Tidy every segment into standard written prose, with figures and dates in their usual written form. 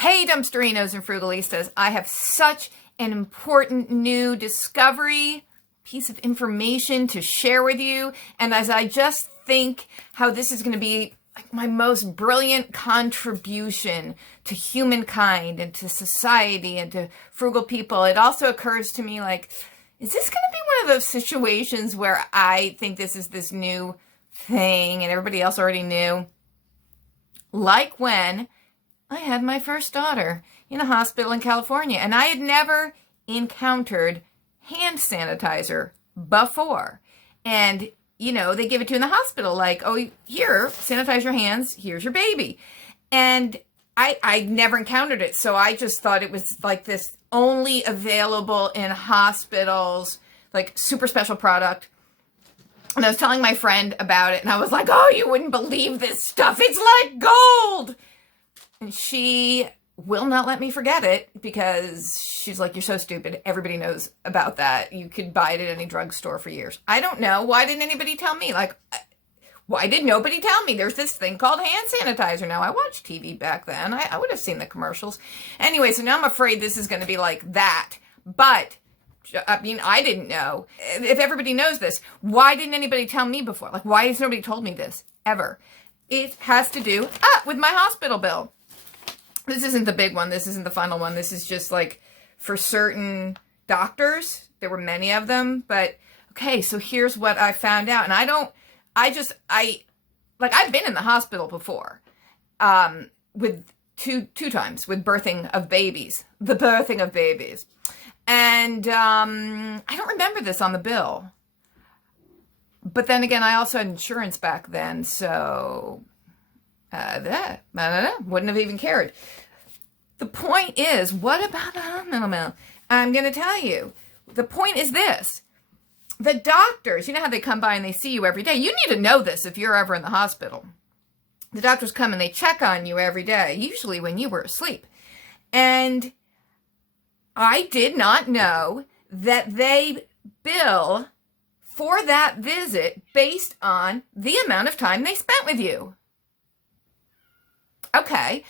Hey, dumpsterinos and frugalistas, I have such an important new discovery, piece of information to share with you. And as I just think how this is going to be like my most brilliant contribution to humankind and to society and to frugal people, it also occurs to me like, is this going to be one of those situations where I think this is this new thing and everybody else already knew? Like when I had my first daughter in a hospital in California, and I had never encountered hand sanitizer before. And, you know, they give it to you in the hospital, like, oh, here, sanitize your hands, here's your baby. And I never encountered it, so I just thought it was like this only available in hospitals, like super special product. And I was telling my friend about it, and I was like, oh, you wouldn't believe this stuff. It's like gold. And she will not let me forget it because she's like, you're so stupid. Everybody knows about that. You could buy it at any drugstore for years. I don't know. Why didn't anybody tell me? Like, why did nobody tell me? There's this thing called hand sanitizer now. I watched TV back then. I would have seen the commercials. Anyway, so now I'm afraid this is going to be like that. But, I mean, I didn't know. If everybody knows this, why didn't anybody tell me before? Like, why has nobody told me this ever? It has to do with my hospital bill. This isn't the big one. This isn't the final one. This is just like for certain doctors. There were many of them. But, okay, so here's what I found out. And I've been in the hospital before with two times with birthing of babies. The birthing of babies. And I don't remember this on the bill. But then again, I also had insurance back then. So I don't know, wouldn't have even cared. The point is, what about the hospital bill? I'm going to tell you. The point is this. The doctors, you know how they come by and they see you every day? You need to know this if you're ever in the hospital. The doctors come and they check on you every day, usually when you were asleep. And I did not know that they bill for that visit based on the amount of time they spent with you. Okay,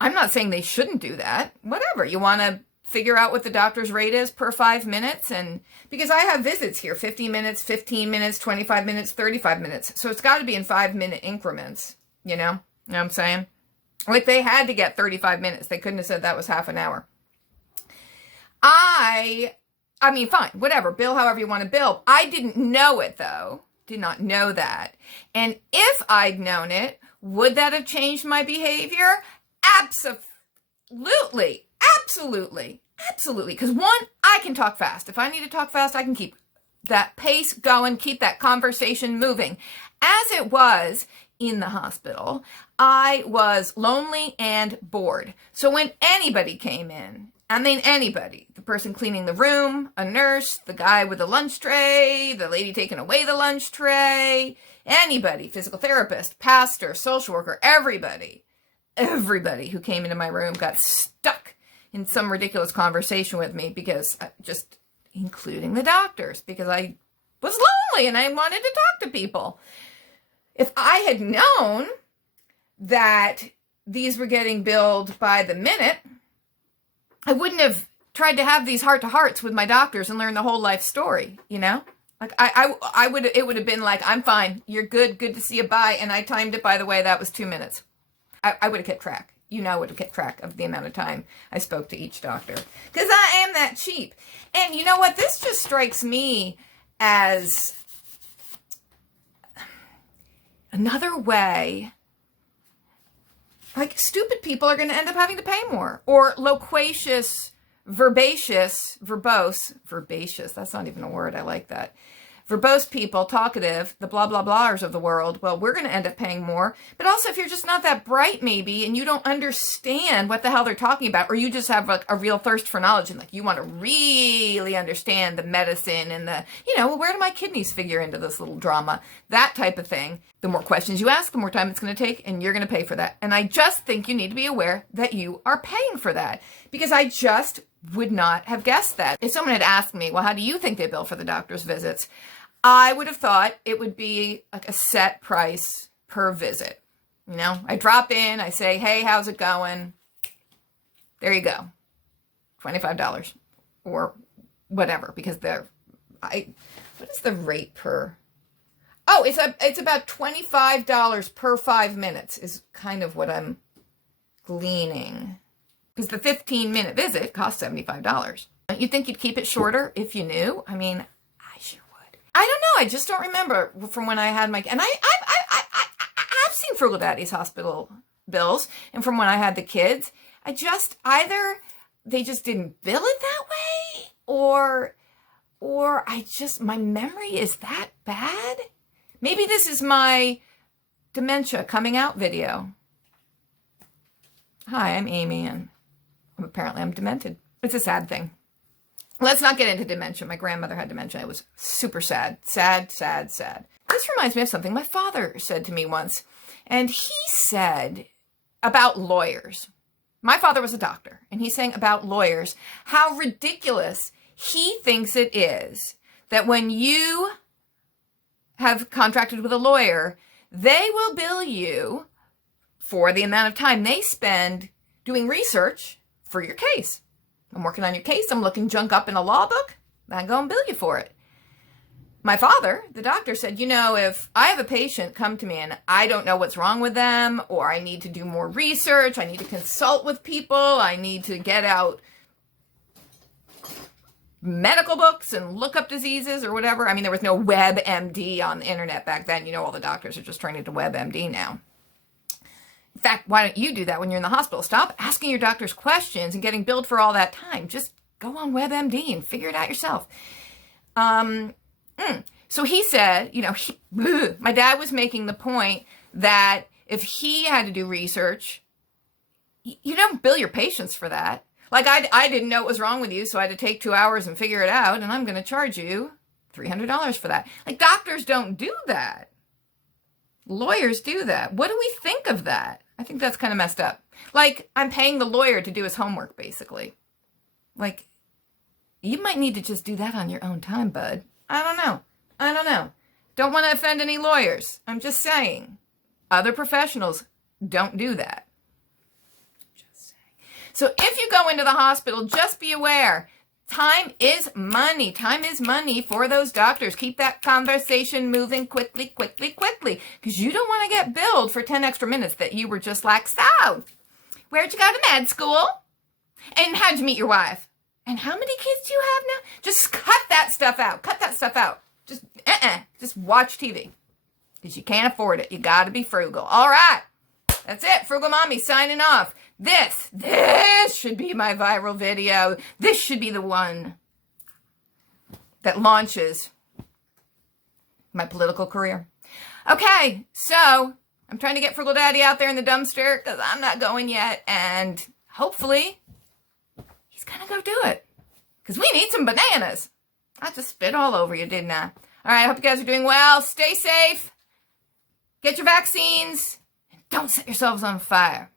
I'm not saying they shouldn't do that. Whatever. You want to figure out what the doctor's rate is per 5 minutes? And because I have visits here, 50 minutes, 15 minutes, 25 minutes, 35 minutes. So it's got to be in 5-minute increments, you know? You know what I'm saying? Like they had to get 35 minutes. They couldn't have said that was half an hour. I mean, fine, whatever. Bill however you want to bill. I didn't know it, though. Did not know that. And if I'd known it, would that have changed my behavior? Absolutely. Absolutely. Absolutely. Because one, I can talk fast. If I need to talk fast, I can keep that pace going, keep that conversation moving. As it was in the hospital, I was lonely and bored. So when anybody came in, I mean anybody, the person cleaning the room, a nurse, the guy with the lunch tray, the lady taking away the lunch tray, anybody, physical therapist, pastor, social worker, everybody who came into my room got stuck in some ridiculous conversation with me because just including the doctors, because I was lonely and I wanted to talk to people. If I had known that these were getting billed by the minute, I wouldn't have tried to have these heart-to-hearts with my doctors and learn the whole life story, you know? Like, it would have been like, I'm fine, you're good to see you, bye. And I timed it, by the way, that was 2 minutes. I would have kept track. You know, I would have kept track of the amount of time I spoke to each doctor. Because I am that cheap. And you know what? This just strikes me as another way. Like, stupid people are going to end up having to pay more. Or loquacious, verbose, that's not even a word, I like that. Verbose people, talkative, the blah, blah, blahers of the world, well, we're going to end up paying more. But also, if you're just not that bright, maybe, and you don't understand what the hell they're talking about, or you just have like a real thirst for knowledge, and like you want to really understand the medicine and the, you know, well, where do my kidneys figure into this little drama? That type of thing. The more questions you ask, the more time it's going to take, and you're going to pay for that. And I just think you need to be aware that you are paying for that, because I just would not have guessed that. If someone had asked me, well, how do you think they bill for the doctor's visits? I would have thought it would be like a set price per visit. You know, I drop in, I say, hey, how's it going? There you go. $25 or whatever, because what is the rate per? Oh, it's about $25 per 5 minutes is kind of what I'm gleaning. Because the 15-minute visit costs $75. Don't you think you'd keep it shorter if you knew? I mean, I sure would. I don't know. I just don't remember from when I had my, and I've seen Frugal Daddy's hospital bills, and from when I had the kids, either they just didn't bill it that way, or my memory is that bad. Maybe this is my dementia coming out video. Hi, I'm Amy, and apparently I'm demented. It's a sad thing. Let's not get into dementia. My grandmother had dementia. It was super sad. Sad, sad, sad. This reminds me of something my father said to me once. And he said about lawyers. My father was a doctor, and he's saying about lawyers, how ridiculous he thinks it is that when you have contracted with a lawyer, they will bill you for the amount of time they spend doing research for your case. I'm working on your case. I'm looking junk up in a law book. I'm going to bill you for it. My father, the doctor, said, if I have a patient come to me and I don't know what's wrong with them, or I need to do more research, I need to consult with people, I need to get out medical books and look up diseases or whatever. I mean, there was no WebMD on the internet back then. All the doctors are just turning to WebMD now. In fact, why don't you do that when you're in the hospital? Stop asking your doctors questions and getting billed for all that time. Just go on WebMD and figure it out yourself. So he said, my dad was making the point that if he had to do research, you don't bill your patients for that. Like I didn't know what was wrong with you, so I had to take 2 hours and figure it out, and I'm going to charge you $300 for that. Like, doctors don't do that. Lawyers do that. What do we think of that? I think that's kind of messed up. Like, I'm paying the lawyer to do his homework, basically. Like, you might need to just do that on your own time, bud. I don't know. Don't want to offend any lawyers. I'm just saying. Other professionals don't do that. Just saying. So if you go into the hospital, just be aware. Time is money. Time is money for those doctors. Keep that conversation moving quickly. Because you don't want to get billed for 10 extra minutes that you were just like, so, where'd you go to med school? And how'd you meet your wife? And how many kids do you have now? Just cut that stuff out. Just watch TV. Because you can't afford it. You got to be frugal. All right. That's it. Frugal Mommy signing off. This should be my viral video. This should be the one that launches my political career. Okay, so I'm trying to get Frugal Daddy out there in the dumpster because I'm not going yet. And hopefully he's going to go do it because we need some bananas. I just spit all over you, didn't I? All right, I hope you guys are doing well. Stay safe. Get your vaccines. And don't set yourselves on fire.